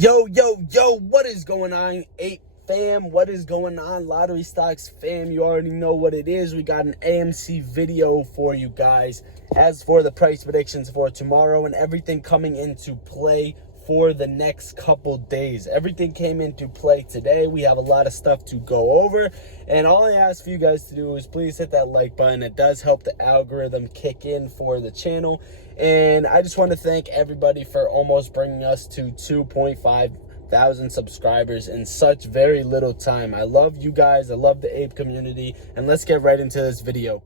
Yo, what is going on, 8 fam? What is going on, Lottery Stocks fam? You already know what it is. We got an AMC video for you guys. As for the price predictions for tomorrow and everything coming into play for the next couple days. Everything came into play today. We have a lot of stuff to go over. And all I ask for you guys to do is please hit that like button. It does help the algorithm kick in for the channel. And I just want to thank everybody for almost bringing us to 2,500 subscribers in such very little time. I love you guys. I love the ape community. And let's get right into this video.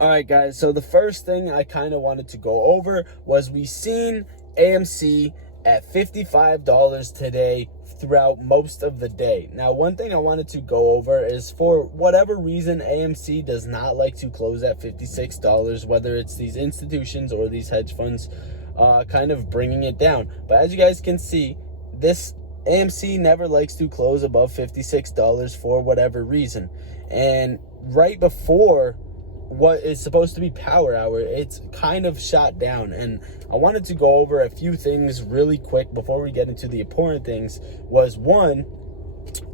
All right, guys, so the first thing I kind of wanted to go over was we seen AMC at $55 today throughout most of the day. Now, one thing I wanted to go over is for whatever reason, AMC does not like to close at $56, whether it's these institutions or these hedge funds kind of bringing it down. But as you guys can see, this AMC never likes to close above $56 for whatever reason. And right before what is supposed to be power hour, it's kind of shot down. And I wanted to go over a few things really quick before we get into the important things. Was one,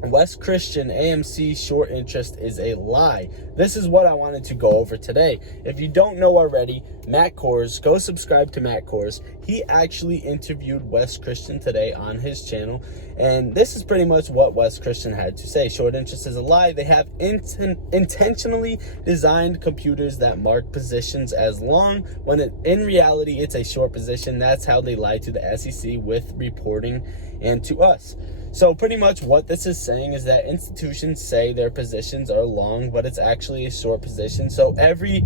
West Christian AMC short interest is a lie. This is what I wanted to go over today. If you don't know already, Matt Kors, go subscribe to Matt Kors. He actually interviewed West Christian today on his channel, and this is pretty much what West Christian had to say. Short interest is a lie. They have intentionally designed computers that mark positions as long when in reality it's a short position. That's how they lie to the SEC with reporting and to us. So pretty much what this is saying is that institutions say their positions are long, but it's actually a short position. So every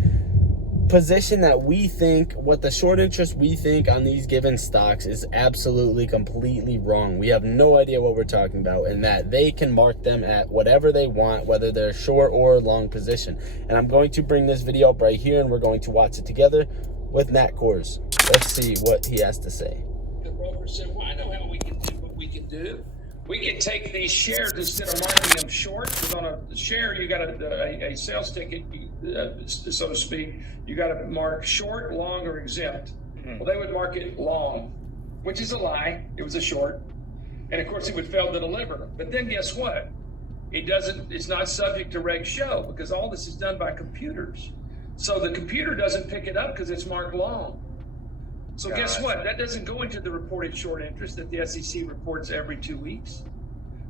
position that we think, what the short interest we think on these given stocks is absolutely completely wrong. We have no idea what we're talking about, and that they can mark them at whatever they want, whether they're short or long position. And I'm going to bring this video up right here, and we're going to watch it together with Matt Kors. Let's see what he has to say. The broker said, well, I know how we can do what we can do. We can take these shares instead of marking them short, because on a share, you got a sales ticket, so to speak, you got to mark short, long, or exempt. Well, they would mark it long, which is a lie. It was a short. And of course, it would fail to deliver. But then guess what? It's not subject to Reg Show, because all this is done by computers. So the computer doesn't pick it up because it's marked long. So guess what? That doesn't go into the reported short interest that the SEC reports every 2 weeks.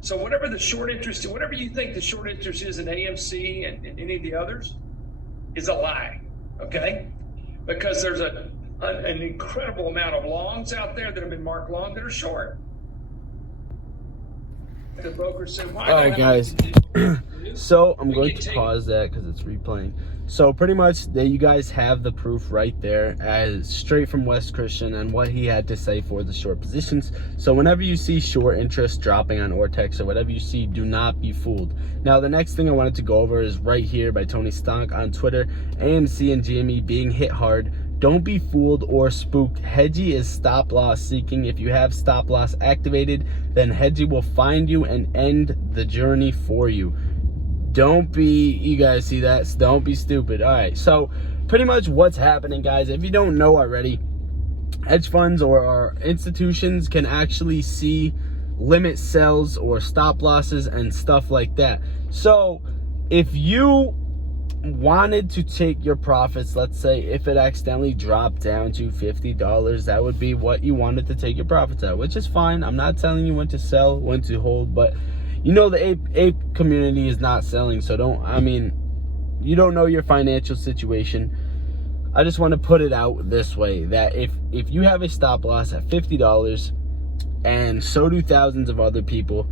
So whatever the short interest, whatever you think the short interest is in AMC and any of the others, is a lie, okay? Because there's an incredible amount of longs out there that have been marked long that are short. The broker said, why? All right, guys. So I'm going to pause that because it's replaying. So pretty much you guys have the proof right there, as straight from West Christian and what he had to say for the short positions. So whenever you see short interest dropping on Ortex or whatever you see, do not be fooled. Now the next thing I wanted to go over is right here by Tony Stonk on Twitter. AMC and GME being hit hard. Don't be fooled or spooked. Hedgie is stop loss seeking. If you have stop loss activated, then Hedgie will find you and end the journey for you. Don't be, you guys see that? Don't be stupid. All right, so pretty much what's happening, guys, if you don't know already, hedge funds or institutions can actually see limit sells or stop losses and stuff like that. So if you wanted to take your profits, let's say if it accidentally dropped down to $50, that would be what you wanted to take your profits at, which is fine. I'm not telling you when to sell, when to hold, but you know the ape community is not selling, so you don't know your financial situation. I just want to put it out this way, that if you have a stop loss at $50 and so do thousands of other people,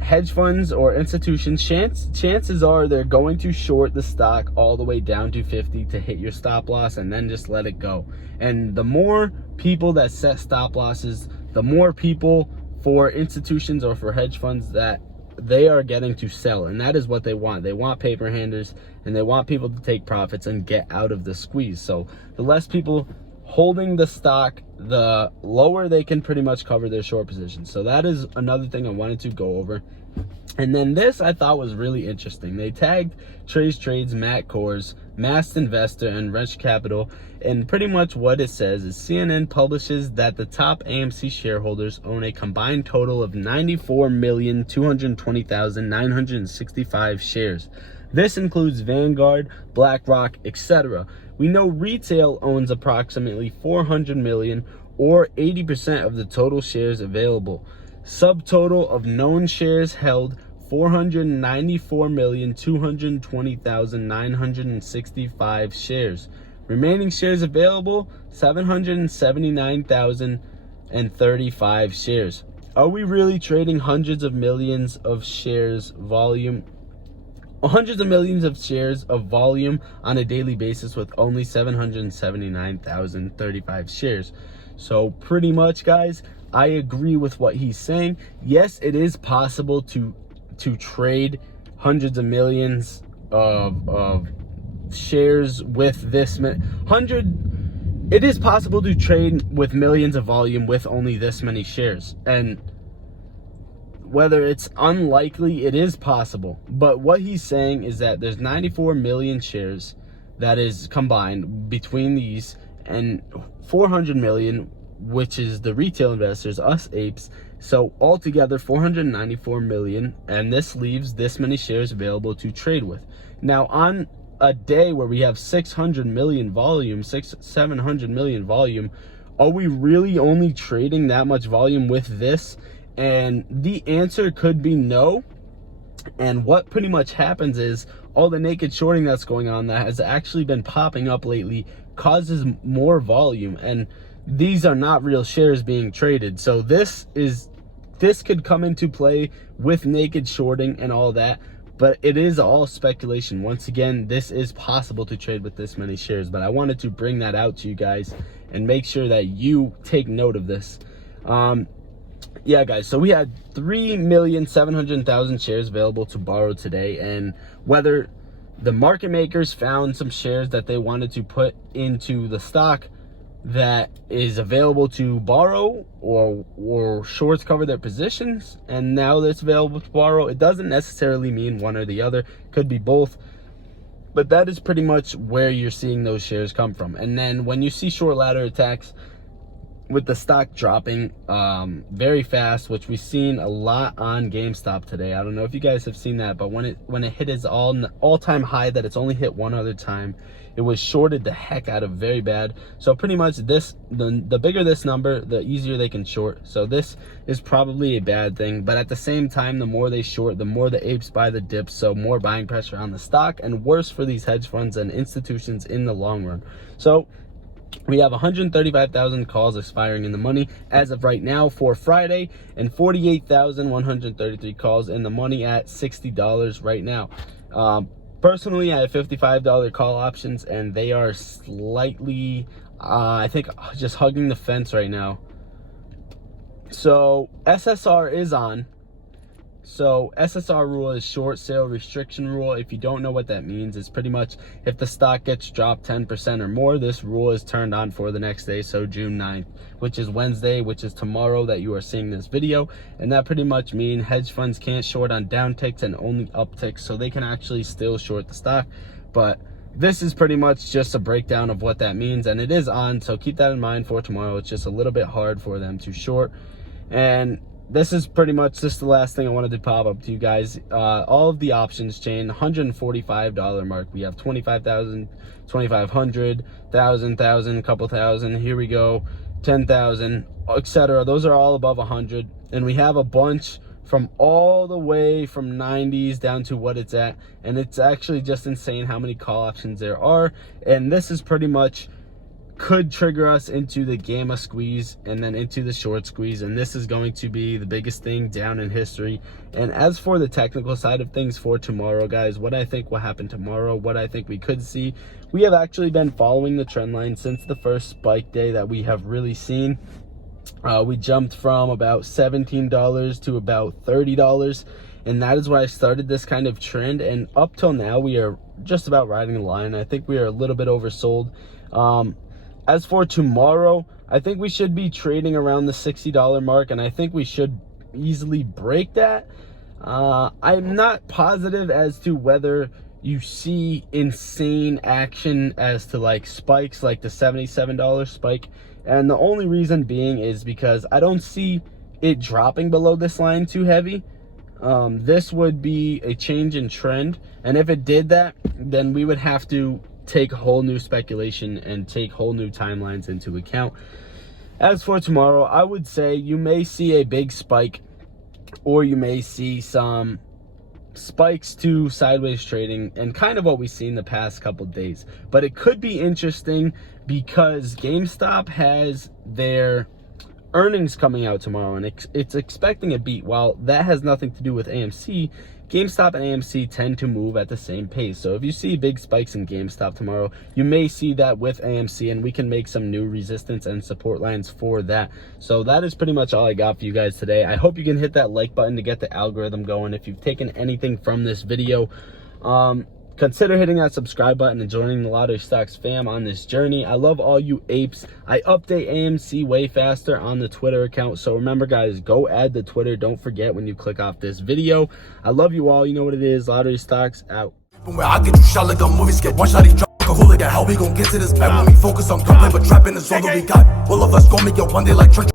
hedge funds or institutions, chances are they're going to short the stock all the way down to 50 to hit your stop loss and then just let it go. And the more people that set stop losses, the more people for institutions or for hedge funds that they are getting to sell, and that is what they want. They want paper handlers, and they want people to take profits and get out of the squeeze. So the less people holding the stock, the lower they can pretty much cover their short positions. So that is another thing I wanted to go over. And then this I thought was really interesting. They tagged Trey's Trades, Matt Kors, Masked Investor, and Wrench Capital. And pretty much what it says is CNN publishes that the top AMC shareholders own a combined total of 94,220,965 shares. This includes Vanguard, BlackRock, etc. We know retail owns approximately 400 million, or 80% of the total shares available. Subtotal of known shares held, 494,220,965 shares. Remaining shares available, 779,035 shares. Are we really trading hundreds of millions of shares volume on a daily basis with only 779,035 shares? So pretty much, guys, I agree with what he's saying. Yes, it is possible to trade hundreds of millions of shares with this it is possible to trade with millions of volume with only this many shares. And whether it's unlikely, it is possible. But what he's saying is that there's 94 million shares that is combined between these, and 400 million, which is the retail investors, us apes. So altogether 494 million, and this leaves this many shares available to trade with. Now on a day where we have 600 million volume, 700 million volume, are we really only trading that much volume with this? And the answer could be no. And what pretty much happens is all the naked shorting that's going on that has actually been popping up lately causes more volume, and these are not real shares being traded. So this could come into play with naked shorting and all that, but it is all speculation. Once again, this is possible to trade with this many shares, but I wanted to bring that out to you guys and make sure that you take note of this. Yeah, guys, so we had 3,700,000 shares available to borrow today, and whether the market makers found some shares that they wanted to put into the stock that is available to borrow, or shorts cover their positions and now that's available to borrow, it doesn't necessarily mean one or the other. Could be both, but that is pretty much where you're seeing those shares come from. And then when you see short ladder attacks with the stock dropping very fast, which we've seen a lot on GameStop today. I don't know if you guys have seen that, but when it hit its all-time high that it's only hit one other time, it was shorted the heck out of very bad. So pretty much the bigger this number, the easier they can short. So this is probably a bad thing, but at the same time, the more they short, the more the apes buy the dips, so more buying pressure on the stock, and worse for these hedge funds and institutions in the long run. So we have 135,000 calls expiring in the money as of right now for Friday, and 48,133 calls in the money at $60 right now. Personally, I have $55 call options, and they are slightly, I think, just hugging the fence right now. So SSR is on. So SSR rule is short sale restriction rule. If you don't know what that means, it's pretty much if the stock gets dropped 10% or more, this rule is turned on for the next day. So June 9th, which is Wednesday, which is tomorrow that you are seeing this video. And that pretty much means hedge funds can't short on downticks and only upticks, so they can actually still short the stock. But this is pretty much just a breakdown of what that means, and it is on, so keep that in mind for tomorrow. It's just a little bit hard for them to short. And this is pretty much just the last thing I wanted to pop up to you guys. All of the options chain, $145 mark. We have 25,000, 2,500, 1,000, couple thousand. Here we go, 10,000, etc. Those are all above 100, and we have a bunch from all the way from 90s down to what it's at, and it's actually just insane how many call options there are. And this is pretty much could trigger us into the gamma squeeze and then into the short squeeze, and this is going to be the biggest thing down in history. And as for the technical side of things for tomorrow, guys, what I think will happen tomorrow, what I think we could see, we have actually been following the trend line since the first spike day that we have really seen. We jumped from about $17 to about $30, and that is where I started this kind of trend, and up till now we are just about riding the line. I think we are a little bit oversold. As for tomorrow, I think we should be trading around the $60 mark, and I think we should easily break that. I'm not positive as to whether you see insane action as to like spikes like the $77 spike, and the only reason being is because I don't see it dropping below this line too heavy. This would be a change in trend, and if it did that, then we would have to take whole new speculation and take whole new timelines into account. As for tomorrow, I would say you may see a big spike, or you may see some spikes to sideways trading, and kind of what we've seen the past couple days. But it could be interesting because GameStop has their earnings coming out tomorrow, and it's expecting a beat. While that has nothing to do with AMC, GameStop and AMC tend to move at the same pace. So if you see big spikes in GameStop tomorrow, you may see that with AMC, and we can make some new resistance and support lines for that. So that is pretty much all I got for you guys today. I hope you can hit that like button to get the algorithm going. If you've taken anything from this video, consider hitting that subscribe button and joining the Lottery Stocks fam on this journey. I love all you apes. I update AMC way faster on the Twitter account. So remember, guys, go add the Twitter. Don't forget when you click off this video. I love you all. You know what it is. Lottery Stocks out. Where I get you shot like a movie skit. One shot, he drop like a hooligan. How we gon' get to this bag when we focus on gunplay, but trapping is all that we got. All of us gon' make it one day like church.